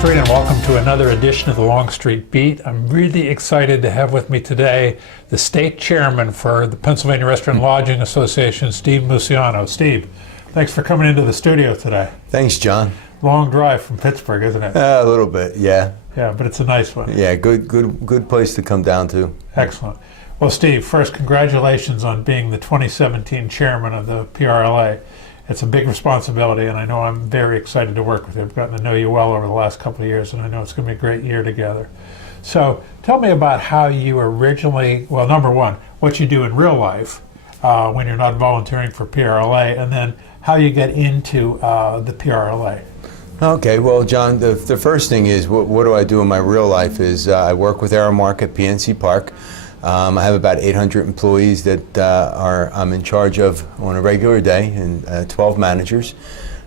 Longstreet, and welcome to another edition of the Longstreet Beat. I'm really excited to have with me today the state chairman for the Pennsylvania Restaurant and Lodging Association, Steve Musciano. Steve, thanks for coming into the studio today. Thanks, John. Long drive from Pittsburgh, isn't it? A little bit, yeah. Yeah, but it's a nice one. Yeah, good place to come down to. Excellent. Well, Steve, first, congratulations on being the 2017 chairman of the PRLA. It's a big responsibility, and I know I'm very excited to work with you. I've gotten to know you well over the last couple of years, and I know it's going to be a great year together. So tell me about how you originally, well, number one, what you do in real life when you're not volunteering for PRLA, and then how you get into the PRLA. Okay, well, John, the first thing is, what do I do in my real life is I work with Aramark at PNC Park. I have about 800 employees that I'm in charge of on a regular day, and 12 managers.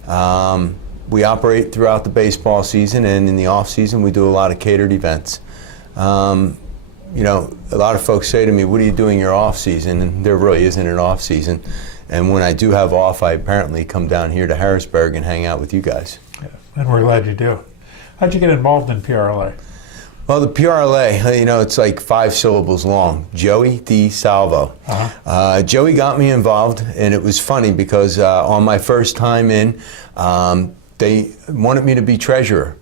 We operate throughout the baseball season, and in the off season we do a lot of catered events. You know, a lot of folks say to me, what are you doing your off season? And there really isn't an off season. And when I do have off, I apparently come down here to Harrisburg and hang out with you guys. Yeah, and we're glad you do. How'd you get involved in PRLA? Well, the PRLA, you know, it's like 5 syllables long. Joey D. Salvo. Joey got me involved, and it was funny because on my first time in, they wanted me to be treasurer.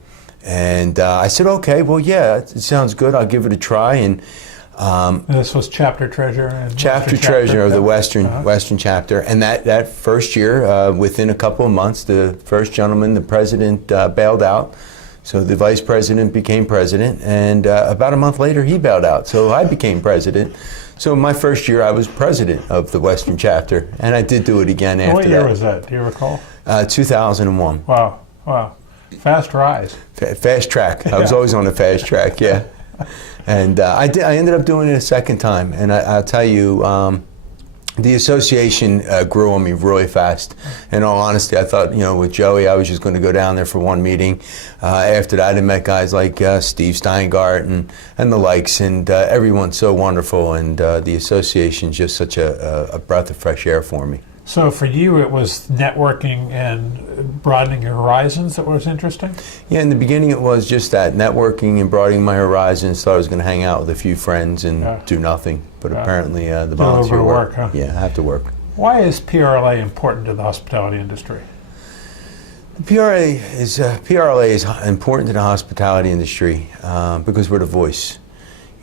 And I said, okay, well, yeah, it sounds good. I'll give it a try. And this was chapter treasurer? Chapter treasurer of the Western chapter. And that first year, within a couple of months, the first gentleman, the president, bailed out. So the vice president became president, and about a month later he bailed out, so I became president. So my first year I was president of the Western chapter, and I did do it again after that. What year was that? Do you recall? 2001. Wow. Fast rise. Fast track. I was always on the fast track, yeah. And I ended up doing it a second time, and I'll tell you, the association grew on me really fast. In all honesty, I thought, you know, with Joey, I was just going to go down there for one meeting. After that, I met guys like Steve Steingart and the likes, and everyone's so wonderful, and the association's just such a breath of fresh air for me. So for you, it was networking and broadening your horizons that was interesting? Yeah, in the beginning it was just that, networking and broadening my horizons. Thought I was going to hang out with a few friends and do nothing. But apparently the volunteer work. Huh? Yeah, I have to work. Why is PRLA important to the hospitality industry? The PRLA is important to the hospitality industry because we're the voice.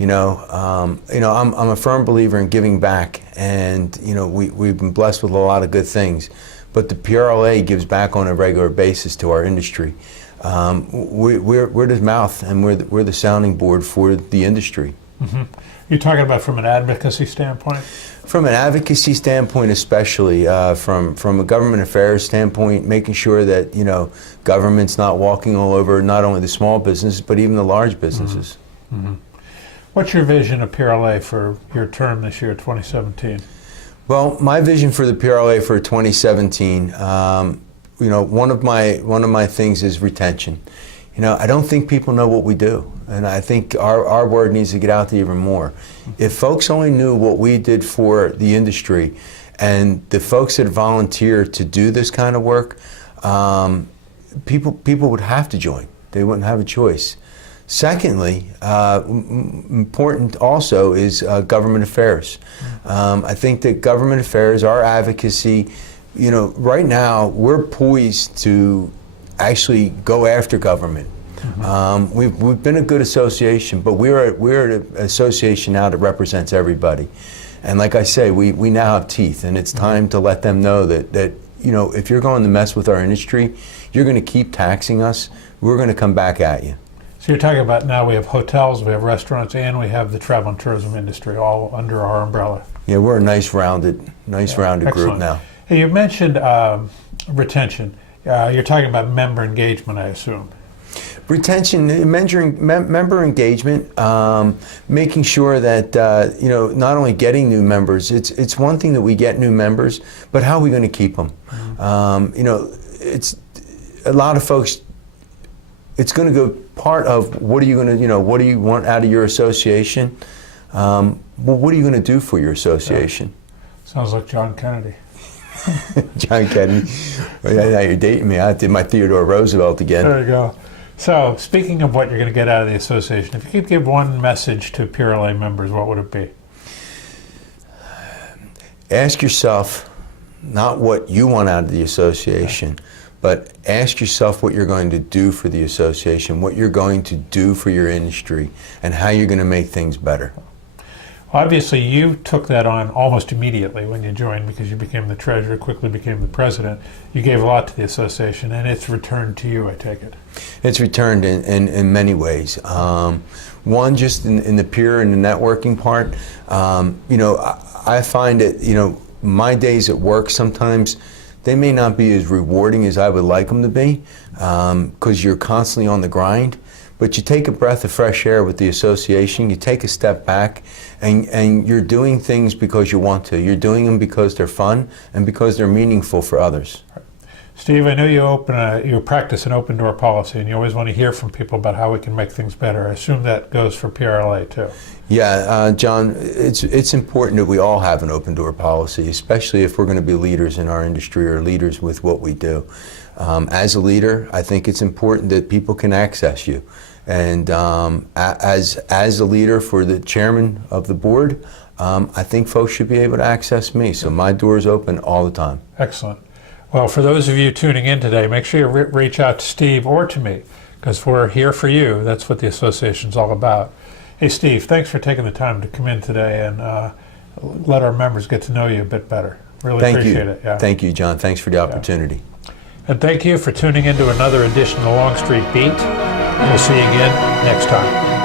I'm a firm believer in giving back, and we've been blessed with a lot of good things, but the PRLA gives back on a regular basis to our industry. We're the mouth, and we're the sounding board for the industry. Mm-hmm. You're talking about from an advocacy standpoint? From an advocacy standpoint, especially from a government affairs standpoint, making sure that government's not walking all over not only the small businesses but even the large businesses. Mm-hmm. Mm-hmm. What's your vision of PRLA for your term this year, 2017? Well, my vision for the PRLA for 2017, one of my things is retention. I don't think people know what we do, and I think our word needs to get out there even more. If folks only knew what we did for the industry, and the folks that volunteer to do this kind of work, people would have to join. They wouldn't have a choice. Secondly, important also is government affairs. I think that government affairs, our advocacy, right now we're poised to actually go after government. Mm-hmm. We've been a good association, but we're an association now that represents everybody. And like I say, we now have teeth, and it's time to let them know that if you're going to mess with our industry, you're going to keep taxing us, we're going to come back at you. So you're talking about now we have hotels, we have restaurants, and we have the travel and tourism industry all under our umbrella. Yeah, we're a nice rounded group now. Hey, you mentioned retention. You're talking about member engagement, I assume. Retention, member engagement, making sure that not only getting new members. It's one thing that we get new members, but how are we going to keep them? Mm-hmm. It's a lot of folks. It's going to go part of what are you going to what do you want out of your association? Well, what are you going to do for your association? Yeah. Sounds like John Kennedy. John Kennedy. Now you're dating me. I did my Theodore Roosevelt again. There you go. So, speaking of what you're going to get out of the association, if you could give one message to PRLA members, what would it be? Ask yourself not what you want out of the association, but ask yourself what you're going to do for the association, what you're going to do for your industry, and how you're going to make things better. Obviously, you took that on almost immediately when you joined because you became the treasurer, quickly became the president. You gave a lot to the association, and it's returned to you, I take it. It's returned in many ways. One, just in the peer and the networking part, I find that, my days at work sometimes, they may not be as rewarding as I would like them to be because you're constantly on the grind. But you take a breath of fresh air with the association, you take a step back, and you're doing things because you want to. You're doing them because they're fun and because they're meaningful for others. Steve, I know you practice an open door policy, and you always want to hear from people about how we can make things better. I assume that goes for PRLA too. Yeah, John, it's important that we all have an open door policy, especially if we're going to be leaders in our industry or leaders with what we do. As a leader, I think it's important that people can access you. And as a leader for the chairman of the board, I think folks should be able to access me. So my door is open all the time. Excellent. Well, for those of you tuning in today, make sure you reach out to Steve or to me, because we're here for you. That's what the association's all about. Hey, Steve, thanks for taking the time to come in today and let our members get to know you a bit better. Really appreciate it. Yeah. Thank you, John. Thanks for the opportunity. And thank you for tuning in to another edition of Longstreet Beat. We'll see you again next time.